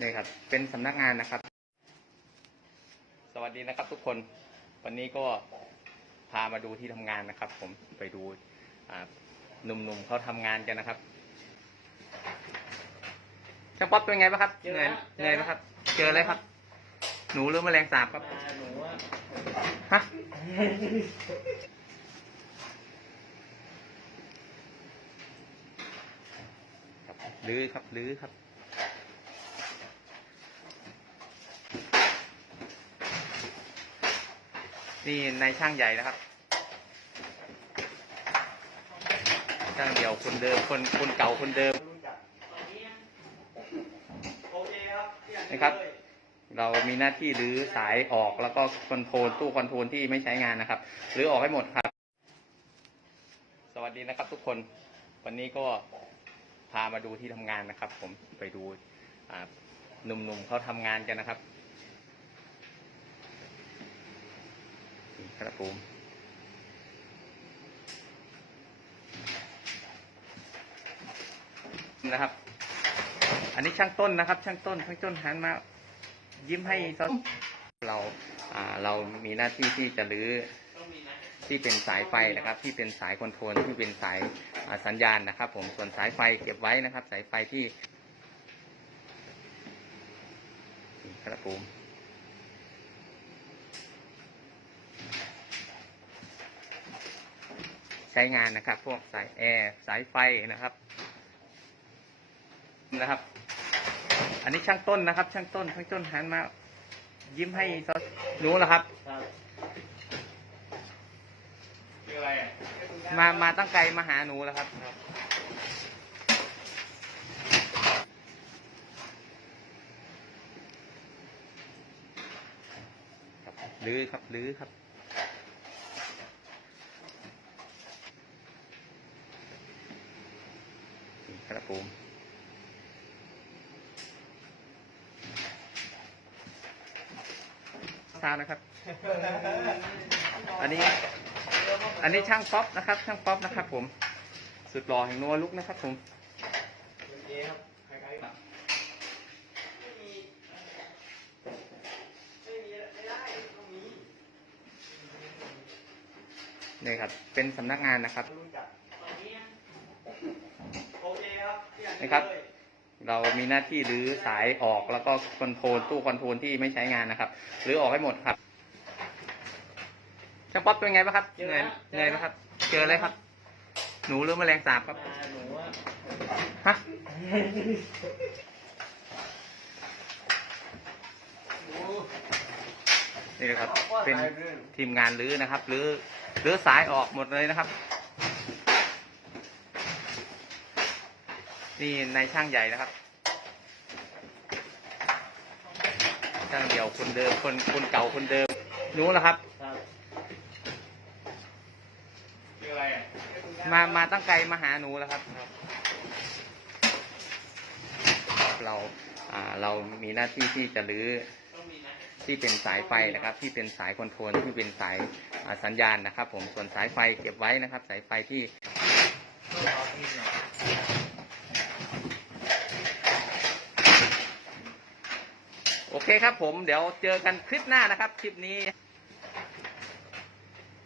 นี่ครับ เป็นสำนักงานนะครับ สวัสดีนะครับ ทุกคน วันนี้ก็พามาดูที่ทำงานนะครับ ผมไปดูอ่าหนุ่มๆเขาทำงานกันนะครับช่างป๊อปเป็นไงบ้างครับเจอเหนื่อยแล้วเหนื่อยไหมครับ เจออะไรครับ หนูหรือแมลงสาบครับมาหนูว่าฮะครับลื้อครับลื้อครับ นี่นายช่างใหญ่นะครับ ช่างเดี่ยวคนเดิมคนคนเก่าคนเดิมนะครับ เรามีหน้าที่รื้อสายออกแล้วก็คอนโทรลตู้คอนโทรลที่ไม่ใช้งานนะครับรื้อออกให้หมดครับ สวัสดีนะครับทุกคนวันนี้ก็พามาดูที่ทำงานนะครับ ผมไปดูหนุ่มๆเขาทำงานกันนะครับ ครับผมนะครับ อันนี้ช่างต้นนะครับ ช่างต้นช่างต้นหันมา ยิ้มให้ซะเราอ่าเรามีหน้าที่ที่จะรื้อที่เป็นสายไฟนะครับ ที่เป็นสายคอนโทรลที่เป็นสายาสัญญาณนะครับ ผมส่วนสายไฟเก็บไว้นะครับ สายไฟที่นี่ครับผม ช้งานนะครับ พวกสายแอร์สายไฟนะครับนะครับ อันนี้ช่างต้นนะครับ ช่างต้นช่างต้นหันมา ยิ้มให้ซะรู้แล้วครับครับคืออะไรอะมามาตั้งไกลมาหาหนูแล้วครับครับลื้อครับลื้อครับ ครับผมทานะครับ อันนี้ อันนี้ช่างป๊อปนะครับ ช่างป๊อปนะครับ ผม สุดหล่อแห่งนัวลุกนะครับ ผมเคครับคล้ายๆแบบไม่มีไม่มีไม่ได้ต้องมีนี่ครับ เป็นสำนักงานนะครับ รู้จักตอนนี้โอเคครับที่อยาก นะครับเลยเรามีหน้าที่รื้อสายออกแล้วก็คอนโทรลตู้คอนโทรลที่ไม่ใช้งานนะครับรื้อออกให้หมดครับช่างป๊อปเป็นไงบ้างครับเหนื่อยเหนื่อยไหมครับ เจออะไรครับ หนูหรือแมลงสาบครับมาหนูว่าฮะนี่นะครับ เป็นทีมงานรื้อนะครับรื้อรื้อสายออกหมดเลยนะครับ นี่นายช่างใหญ่นะครับ ช่างเดี่ยวคนเดิมคนคนเก่าคนเดิมรู้แล้วครับครับคืออะไรอะมามาตั้งไกลมาหาหนูแล้วครับ เราอ่าเรามีหน้าที่ที่จะรื้อต้องมีนะที่เป็นสายไฟนะครับ ที่เป็นสายคอนโทรลที่เป็นสายอ่าสัญญาณนะครับ ผมส่วนสายไฟเก็บไว้นะครับ สายไฟที่ ต้องรอที่หน่อย โอ เคครับผมเดี๋ยวเจอกันคลิปหน้านะครับ คลิปนี้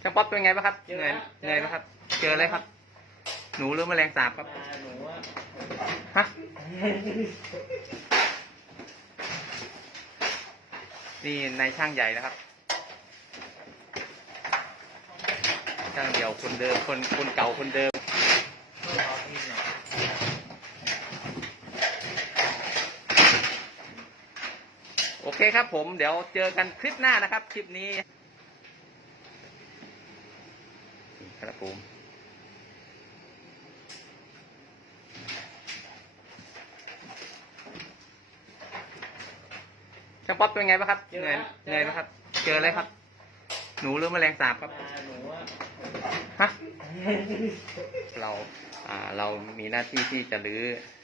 ช่างป๊อปเป็นไงบ้างครับเหนื่อยเหนื่อยไหมครับ เจออะไรครับ หนูหรือแมลงสาบครับมาหนูว่าฮะนี่นายช่างใหญ่นะครับ ช่างเดี่ยวคนเดิมคนคนเก่าคนเดิม ต้องรอที่หน่อย โอเคครับผมเดี๋ยวเจอกันคลิปหน้านะครับ คลิปนี้ครับผมช่างป๊อปเป็นไงบ้างครับเหนื่อยเหนื่อยไหมครับ เจออะไรครับ หนูหรือแมลงสาบครับมาหนูว่าฮะเราอ่าเรามีหน้าที่ที่จะรื้อต้องมีนะ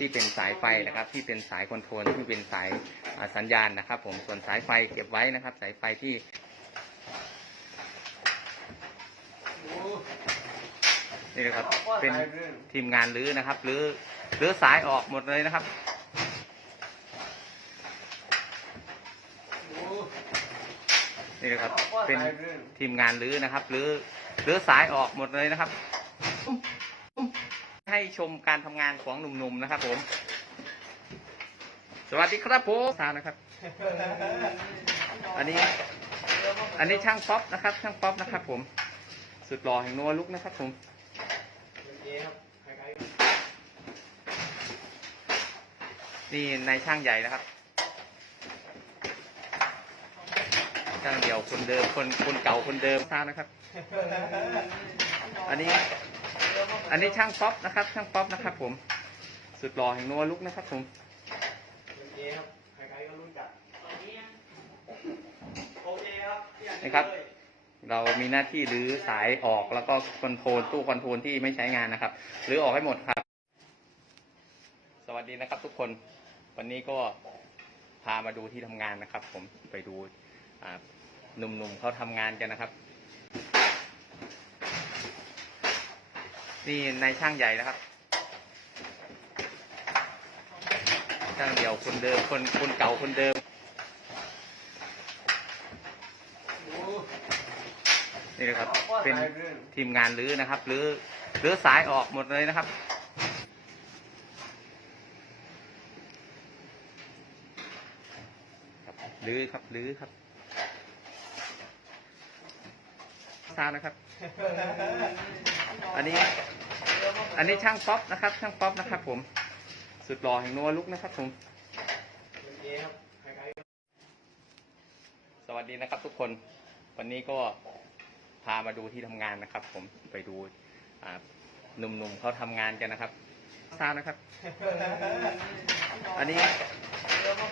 ที่เป็นสายไฟนะครับ ที่เป็นสายคอนโทรลที่เป็นสายสัญญาณนะครับ ผมส่วนสายไฟเก็บไว้นะครับ สายไฟที่นี่นะครับเป็นทีมงานรื้อนะครับรื้อรื้อสายออกหมดเลยนะครับนี่นะครับเป็นทีมงานรื้อนะครับรื้อรื้อสายออกหมดเลยนะครับ ให้ชมการทำงานของหนุ่มๆนะครับผม สวัสดีครับผมทานนะครับ อันนี้ อันนี้ช่างป๊อปนะครับ ช่างป๊อปนะครับ ผม สุดหล่อแห่งนัวลุกนะครับผมนี่นายช่างใหญ่นะครับ ช่างเดี่ยวคนเดิมคนคนเก่าคนเดิมทานะครับ อันนี้ อันนี้ช่างป๊อปนะครับ ช่างป๊อปนะครับ ผม สุดหล่อแห่งนัวลุกนะครับ ผมเอครับคล้ายๆก็รู้จักโอเคครับพี่อันะครับ เรามีหน้าที่รื้อสายออกแล้วก็คอนโทรลตู้คอนโทรลที่ไม่ใช้งานนะครับรื้อออกให้หมดครับ สวัสดีนะครับ ทุกคน วันนี้ก็พามาดูที่ทำงานนะครับ ผมไปดูอ่าหนุ่มๆเขาทำงานกันนะครับ นี่นายช่างใหญ่นะครับ ช่างเดี่ยวคนเดิมคนคนเก่าคนเดิมนี่นะครับเป็นทีมงานรื้อนะครับรื้อรื้อสายออกหมดเลยนะครับรื้อครับรื้อครับทานะครับ อันนี้ อันนี้ช่างป๊อปนะครับ ช่างป๊อปนะครับ ผม สุดหล่อแห่งนัวลุกนะครับผมสวัสดีนะครับทุกคน วันนี้ก็พามาดูที่ทำงานนะครับ ผมไปดูหนุ่มๆเขาทำงานกันนะครับทราบนะครับ อันนี้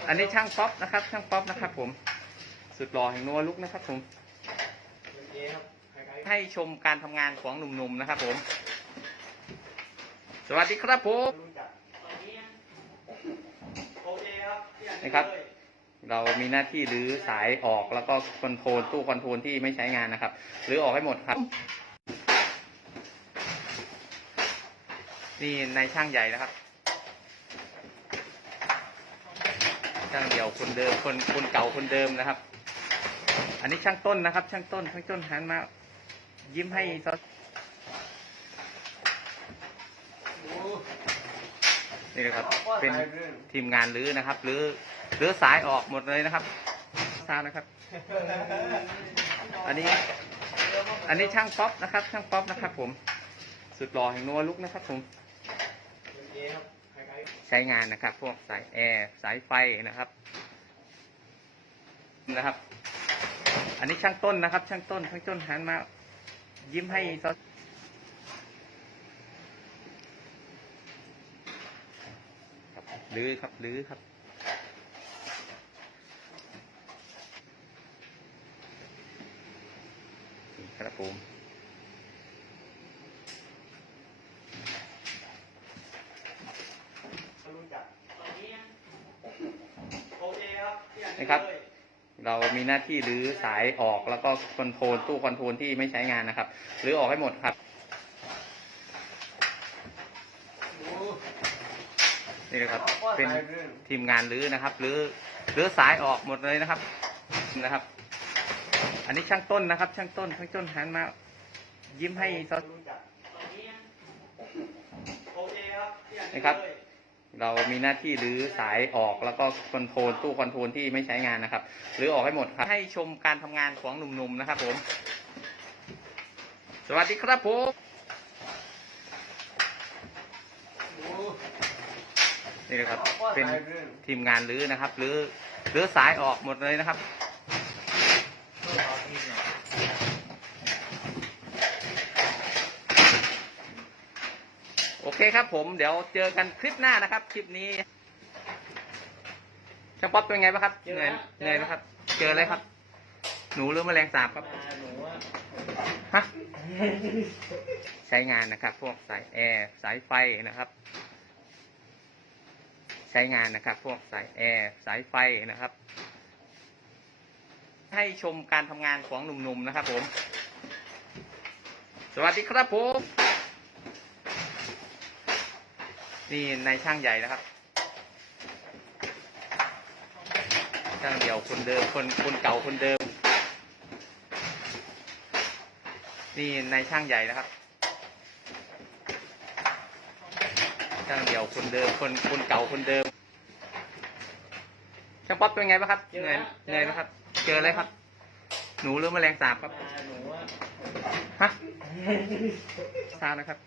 อันนี้ช่างป๊อปนะครับ ช่างป๊อปนะครับ ผม สุดหล่อแห่งนัวลุกนะครับผมให้ชมการทำงานของหนุ่มๆนะครับ ผม สวัสดีครับผมรู้จักโอเคครับพี่อันะครับ เรามีหน้าที่รื้อสายออกแล้วก็คอนโทรลตู้คอนโทรลที่ไม่ใช้งานนะครับรื้อออกให้หมดครับ นี่นายช่างใหญ่นะครับ ช่างเดี่ยวคนเดิมคนคนเก่าคนเดิมนะครับ อันนี้ช่างต้นนะครับ ช่างต้นช่างต้นหันมา ยิ้มให้ซะ นี่นะครับ เป็นทีมงานรื้อนะครับรื้อรื้อสายออกหมดเลยนะครับทราบนะครับ อันนี้ อันนี้ช่างป๊อปนะครับ ช่างป๊อปนะครับ ผม สุดหล่อแห่งนัวลุกนะครับ ผมใช้งานนะครับ พวกสายแอร์สายไฟนะครับนะครับ อันนี้ช่างต้นนะครับ ช่างต้นช่างต้นหันมา ยิ้มให้ซะครับ ลื้อครับลื้อครับครับผมรู้จักโอเคครับพี่อันะครับ เรามีหน้าที่รื้อสายออกแล้วก็คอนโทรลตู้คอนโทรลที่ไม่ใช้งานนะครับรื้อออกให้หมดครับ นี่นะครับ เป็นทีมงานรื้อนะครับรื้อรื้อสายออกหมดเลยนะครับนะครับ อันนี้ช่างต้นนะครับ ช่างต้นช่างต้นหันมา ยิ้มให้ซะรู้จักโอเคครับพี่อันะครับ เรามีหน้าที่รื้อสายออกแล้วก็คอนโทรลตู้คอนโทรลที่ไม่ใช้งานนะครับรื้อออกให้หมดครับให้ชมการทำงานของหนุ่มๆนะครับ ผม สวัสดีครับผม นี่นะครับ เป็นทีมงานรื้อนะครับรื้อรื้อสายออกหมดเลยนะครับโอเคครับผมเดี๋ยวเจอกันคลิปหน้านะครับ คลิปนี้ช่างป๊อปเป็นไงบ้างครับเหนื่อยเหนื่อยไหมครับ เจออะไรครับ หนูหรือแมลงสาบครับหนูว่าฮะใช้งานนะครับ พวกสายแอร์สายไฟนะครับ ใช้งานนะครับ พวกสายแอร์สายไฟนะครับ ให้ชมการทำงานของหนุ่มๆนะครับผม สวัสดีครับผมนี่นายช่างใหญ่นะครับ ช่างเดี่ยวคนเดิมคนคนเก่าคนเดิม นี่นายช่างใหญ่นะครับ ช่างเดี่ยวคนเดิมคนคนเก่าคนเดิมช่างป๊อปเป็นไงบ้างครับเหนื่อยเหนื่อยไหมครับ เจออะไรครับ หนูหรือแมลงสาบครับหนูอะฮะทราบนะครับ